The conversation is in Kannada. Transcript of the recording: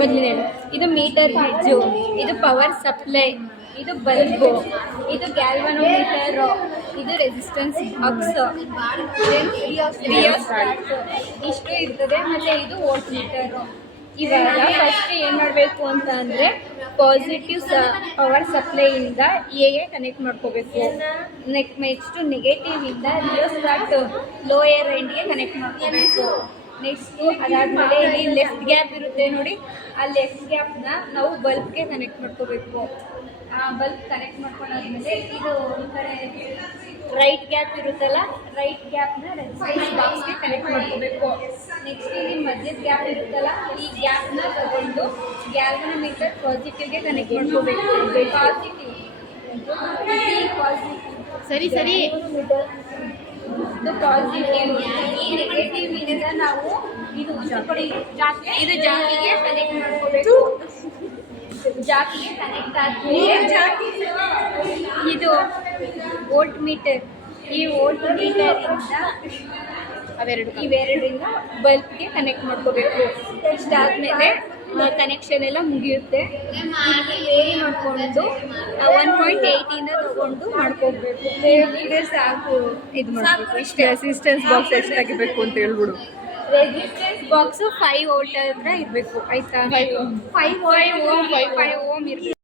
ಮೊದಲನೇ ಇದು ಮೀಟರ್ ಬ್ರಿಡ್ಜು, ಇದು ಪವರ್ ಸಪ್ಲೈ, ಇದು ಬಲ್ಬು, ಇದು ಗ್ಯಾಲ್ವನೋಮೀಟರ್, ಇದು ರೆಸಿಸ್ಟೆನ್ಸ್ ಬಾಕ್ಸ್, ರಿಯೋಸ್ಟಾಟ್ ಇಷ್ಟು ಇರ್ತದೆ. ಮತ್ತು ಇದು ವೋಲ್ಟ್ ಮೀಟರು. ಇವಾಗ ಫಸ್ಟ್ ಏನು ಮಾಡಬೇಕು ಅಂತ ಅಂದರೆ ಪಾಸಿಟಿವ್ ಪವರ್ ಸಪ್ಲೈಯಿಂದ ಎಗೆ ಕನೆಕ್ಟ್ ಮಾಡ್ಕೋಬೇಕು. ನೆಕ್ಸ್ಟು ನೆಗೆಟಿವಿಂದ ರಿಯೋಸ್ಟಾಟ್ ಲೋಯರ್ ಎಂಡ್ಗೆ ಕನೆಕ್ಟ್ ಮಾಡ್ಕೋಬೇಕು. ನೆಕ್ಸ್ಟು ಅದಾದಮೇಲೆ ಇಲ್ಲಿ ಲೆಫ್ಟ್ ಗ್ಯಾಪ್ ಇರುತ್ತೆ ನೋಡಿ, ಆ ಲೆಫ್ಟ್ ಗ್ಯಾಪ್ನ ನಾವು ಬಲ್ಬ್ಗೆ ಕನೆಕ್ಟ್ ಮಾಡ್ಕೋಬೇಕು. ಆ ಬಲ್ಬ್ ಕನೆಕ್ಟ್ ಮಾಡ್ಕೊಂಡಾದ್ಮೇಲೆ ಇದು ಈ ಕಡೆ ರೈಟ್ ಗ್ಯಾಪ್ ಇರುತ್ತಲ್ಲ, ರೈಟ್ ಗ್ಯಾಪ್ನ ರೆಸಿಸ್ಟೆನ್ಸ್ ಬಾಕ್ಸ್ಗೆ ಕನೆಕ್ಟ್ ಮಾಡ್ಕೋಬೇಕು. ನೆಕ್ಸ್ಟ್ ಇಲ್ಲಿ ಮಧ್ಯದ ಗ್ಯಾಪ್ ಇರುತ್ತಲ್ಲ, ಈ ಗ್ಯಾಪ್ನ ತಗೊಂಡು ಗ್ಯಾಲ್ವನೋಮೀಟರ್ ಪಾಸಿಟಿವ್ಗೆ ಕನೆಕ್ಟ್ ಮಾಡ್ಕೋಬೇಕು. ಪಾಸಿಟಿವ್ ಸರಿ ಸರಿ ಇದು ಪಾಸಿಟಿವ್. ಈ ನೆಗೆಟಿವ್ ಇಂದ ನಾವು ಇದು ಜಾಕಿಗೆ ಕನೆಕ್ಟ್ ಮಾಡ್ಕೋಬೇಕು. ಜಾಕಿಗೆ ಕನೆಕ್ಟ್ ಆದ್ಮೇಲೆ ಇದು ವೋಲ್ಟ್ ಮೀಟರ್. ಈ ವೋಲ್ಟ್ ಮೀಟರಿಂದ ಇವೆರಡರಿಂದ ಬಲ್ಬ್ಗೆ ಕನೆಕ್ಟ್ ಮಾಡ್ಕೋಬೇಕು. ಇಷ್ಟಾದ್ಮೇಲೆ ಕನೆಕ್ಷನ್ ಎಲ್ಲ ಮುಗಿಯುತ್ತೆ. ವೇರಿ ಮಾಡಿಕೊಂಡು 1.8 ತಗೊಂಡು ಮಾಡ್ಕೋಬೇಕು. ಸಾಕು, ಇದು ಮಾಡಬೇಕು. ಇಷ್ಟೇ. ರೆಸಿಸ್ಟೆನ್ಸ್ ಬಾಕ್ಸ್ ಎಷ್ಟಾಗಿರ್ಬೇಕು ಅಂತ ಹೇಳ್ಬಿಡು. ರೆಸಿಸ್ಟೆನ್ಸ್ ಬಾಕ್ಸು 5 ವೋಲ್ಟ್ ಹತ್ರ ಇರಬೇಕು. ಆಯ್ತಾ? 5 ಓಮ್ ಇರಬೇಕು.